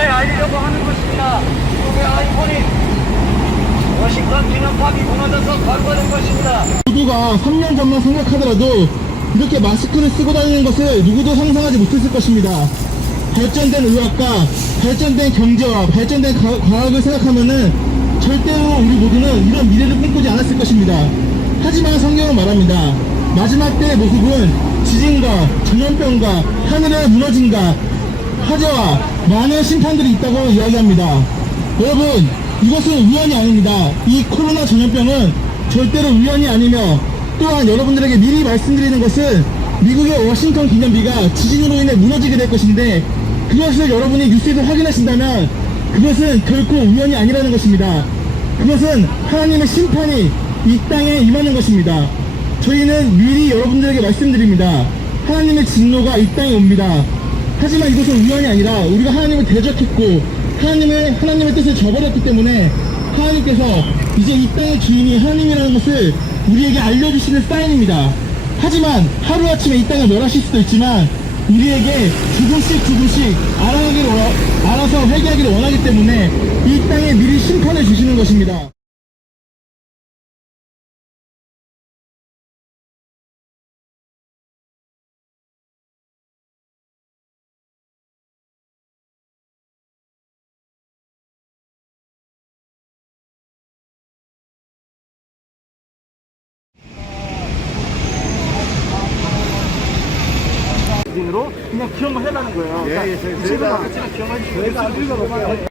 세계화에 알리려고 하는 것입니다. 미국의 아이콘이 워싱턴 기념탑이 무너져서 발과된 것입니다. 모두가 3년 전만 생각하더라도 이렇게 마스크를 쓰고 다니는 것을 누구도 상상하지 못했을 것입니다. 발전된 의학과 발전된 경제와 발전된 과학을 생각하면은 절대로 우리 모두는 이런 미래를 꿈꾸지 않았을 것입니다. 하지만 성경은 말합니다. 마지막 때의 모습은 지진과 전염병과 하늘의 무너짐과 화재와 많은 심판들이 있다고 이야기합니다. 여러분, 이것은 우연이 아닙니다. 이 코로나 전염병은 절대로 우연이 아니며, 또한 여러분들에게 미리 말씀드리는 것은 미국의 워싱턴 기념비가 지진으로 인해 무너지게 될 것인데, 그것을 여러분이 뉴스에서 확인하신다면 그것은 결코 우연이 아니라는 것입니다. 그것은 하나님의 심판이 이 땅에 임하는 것입니다. 저희는 미리 여러분들에게 말씀드립니다. 하나님의 진노가 이 땅에 옵니다. 하지만 이것은 우연이 아니라 우리가 하나님을 대적했고 하나님의 뜻을 저버렸기 때문에 하나님께서 이제 이 땅의 주인이 하나님이라는 것을 우리에게 알려주시는 사인입니다. 하지만 하루아침에 이 땅을 멸하실 수도 있지만 우리에게 조금씩 알아서 회개하기를 원하기 때문에 이 땅에 미리 심판해 주시는 것입니다. 으로 그냥 기억만 해라는 거예요. 저희가 기억만 해주시면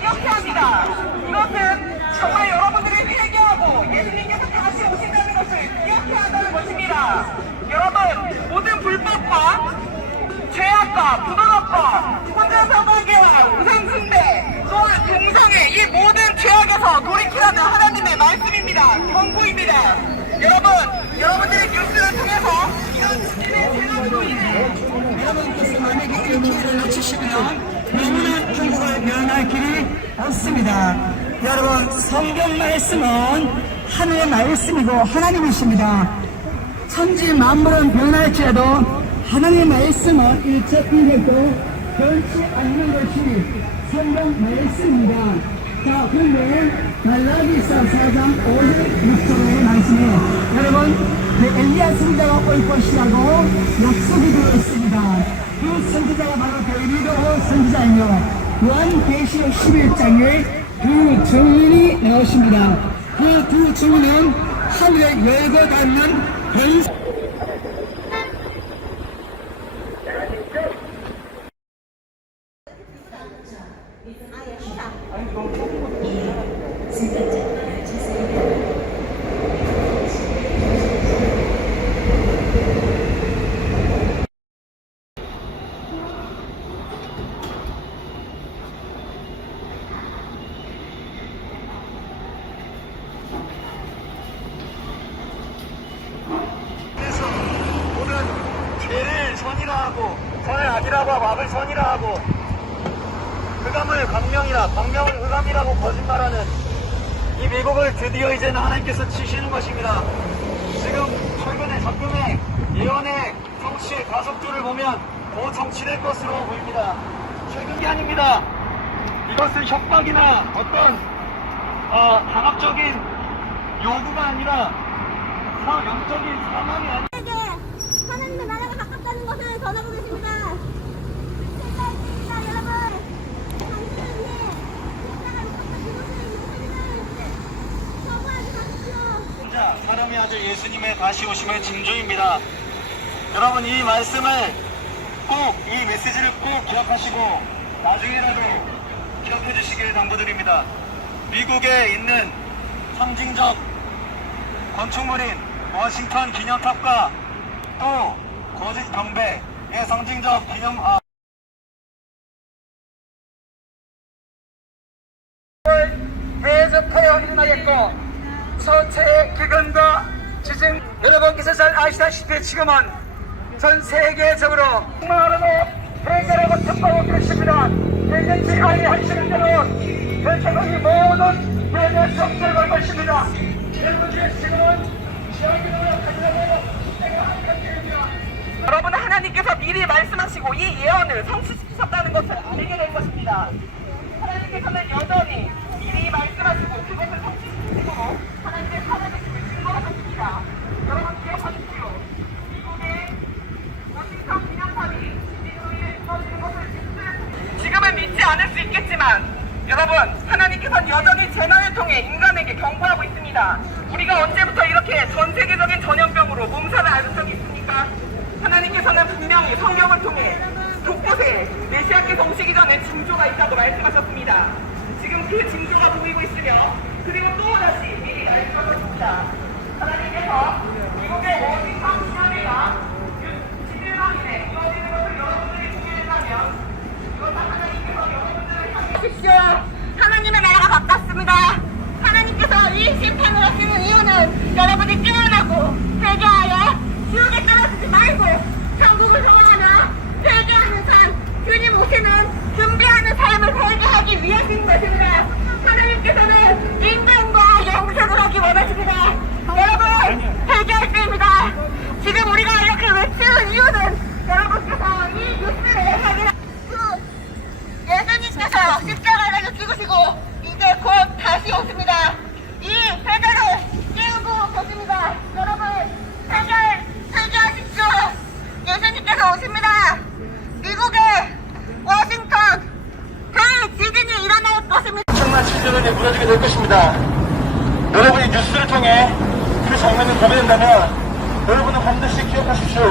이렇게 합니다. 이것은 정말 여러분들이 회개하고 예수님께서 다시 오신다는 것을 기억해야 한다는 것입니다. 여러분, 모든 불법과 죄악과 부도덕과 혼자서 관계와 우상숭배 또한 동성애 이 모든 죄악에서 돌이키라는 하나님의 말씀입니다. 경고입니다. 여러분들의 뉴스를 통해서 이런 지진의 재난으로 인해 여러분께서 만약에 이 기회를 놓치시면 영원한 천국을 면할 길이 없습니다. 여러분, 성경 말씀은 하늘의 말씀이고 하나님이십니다. 천지 만물은 변할지라도 하나님의 말씀은 일체일해도 변치 않는 것이 성경 말씀입니다. 자, 그런데 말라기서 4장 5절 6절의 말씀에 여러분, 엘리야 선지자가 올 것이라고 약속이 되어 있습니다. 그 선지자가 바로 데이비드 선지자이며 요한계시록 11장에 두 증인이 나오십니다. 그 두 증인은 하늘에 열고 닿는 변 죄를 선이라 하고 선을 악이라고 하고 악을 선이라 하고 흑암을 광명이라 광명을 흑암이라고 거짓말하는 이 미국을 드디어 이제는 하나님께서 치시는 것입니다. 지금 최근에 적금의 예언의 성취의 가속도를 보면 더 정치될 것으로 보입니다. 최근 게 아닙니다. 이것은 협박이나 어떤 강압적인 요구가 아니라 영적인 사망이 아니라 하나님의 나라가 가깝다는 것을 전하고 계십니다. 생각입니다, 여러분. 당신은 나라가 가깝다 그것을 서구하지 마십시오. 사람의 아들 예수님의 다시 오심의 징조입니다. 여러분, 이 말씀을 꼭, 이 메시지를 꼭 기억하시고 나중에라도 기억해 주시길 당부드립니다. 미국에 있는 상징적 건축물인 워싱턴 기념탑과 또 거짓 경배의 상징적 대저태어 일어나겠고 서체의 기근과 지진 여러분께서 잘 아시다시피 지금은 전 세계적으로 약속하고 계십니다. 예전치 아니하시는 대로 대통령이 모든 예배 성취를 걸 것입니다. 여러분들의 지금은 지역으로 가려고 생각하는 중입니다. 여러분, 하나님께서 미리 말씀하시고 이 예언을 성취시키셨다는 것을 알게 될 것입니다. 하나님께서는 여전히 미리 말씀하시고 그것을 성취시키고 하나님의 살아계심을 증거하셨습니다. 여러분 기억하십시오. 미국의 워싱턴 기념탑이 지진으로 인해 무너지는 것을 지금은 믿지 않을 수 있겠지만 여러분, 하나님께서는 여전히 재난을 통해 인간에게 경고하고 있습니다. 우리가 언제부터 이렇게 전 세계적인 전염병으로 몸살을 앓은 적이 있습니까? 하나님께서는 분명히 성경을 통해 곳곳에 메시아께서 오시기 전에 징조가 있다고 말씀하셨습니다. 지금 그 징조가 보이고 있으며 그리고 또다시 미리 말씀하셨습니다. 하나님께서 미국의 워싱턴 시내가 지진으로 인해 무너지는 것을 여러분들이 보게 된다면 이것은 하나님께서 여러분들을 하십시오. 하나님의 나라가 바뀌었습니다. 하나님께서 이 심판을 하시는 이유는 여러분이 깨어나고 회개하여 지옥에 떨어지지 말고 천국을 소원하며 회개하는 삶, 주님 오시는 준비하는 삶을 살게 하기 위하신 것입니다. 하나님께서는 인간과 영생을 하기 원하십니다. 여러분, 회개할 때입니다. 지금 우리가 이렇게 외치는 이유는 여러분께서 이 뉴스를 확인하 예수님께서 십자가를 죽으시고 이제 곧 다시 오십니다. 이 회개를 깨우고 계십니다. 여러분, 회개하십시오. 예수님께서 오십니다. 미국의 워싱턴 대지진이 일어날 것입니다. 엄청난 지진으로 무너지게 될 것입니다. 여러분이 뉴스를 통해 그 장면을 보게 된다면 여러분은 반드시 기억하십시오.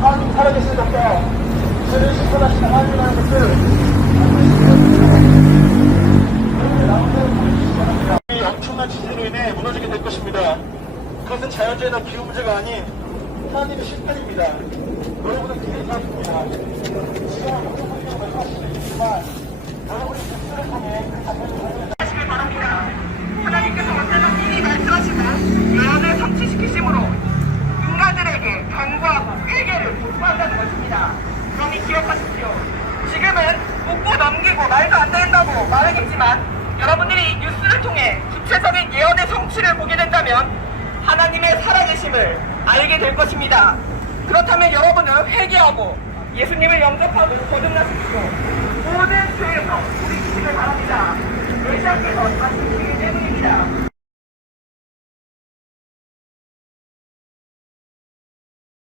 하나님 살아계시니까 저를 심판하시는 하나님이라는 것을 이 엄청난 지진으로 인해 무너지게 될 것입니다. 그것은 자연재해나 기후 문제가 아닌 하나님의 심판입니다. 여러분은 그게 답입니다. 지금 모든 분들이 말씀하시고 있지만 여러분이 뉴스를 통해 그 장면을 보게 하시길 바랍니다. 하나님께서 언제나 미리 말씀하시고 예언을 성취시키심으로 인간들에게 경고하고 회개를 촉구한다는 것입니다. 그러니 기억하십시오. 지금은 웃고 넘기고 말도 안 된다고 말하겠지만 여러분들이 이 뉴스를 통해 구체적인 예언의 성취를 보게 된다면 하나님의 살아계심을 알게 될 것입니다. 그렇다면 여러분은 회개하고 예수님을 영접하고 거듭나십시오. 모든 죄에서 우리 주시길 바랍니다. 메시아께서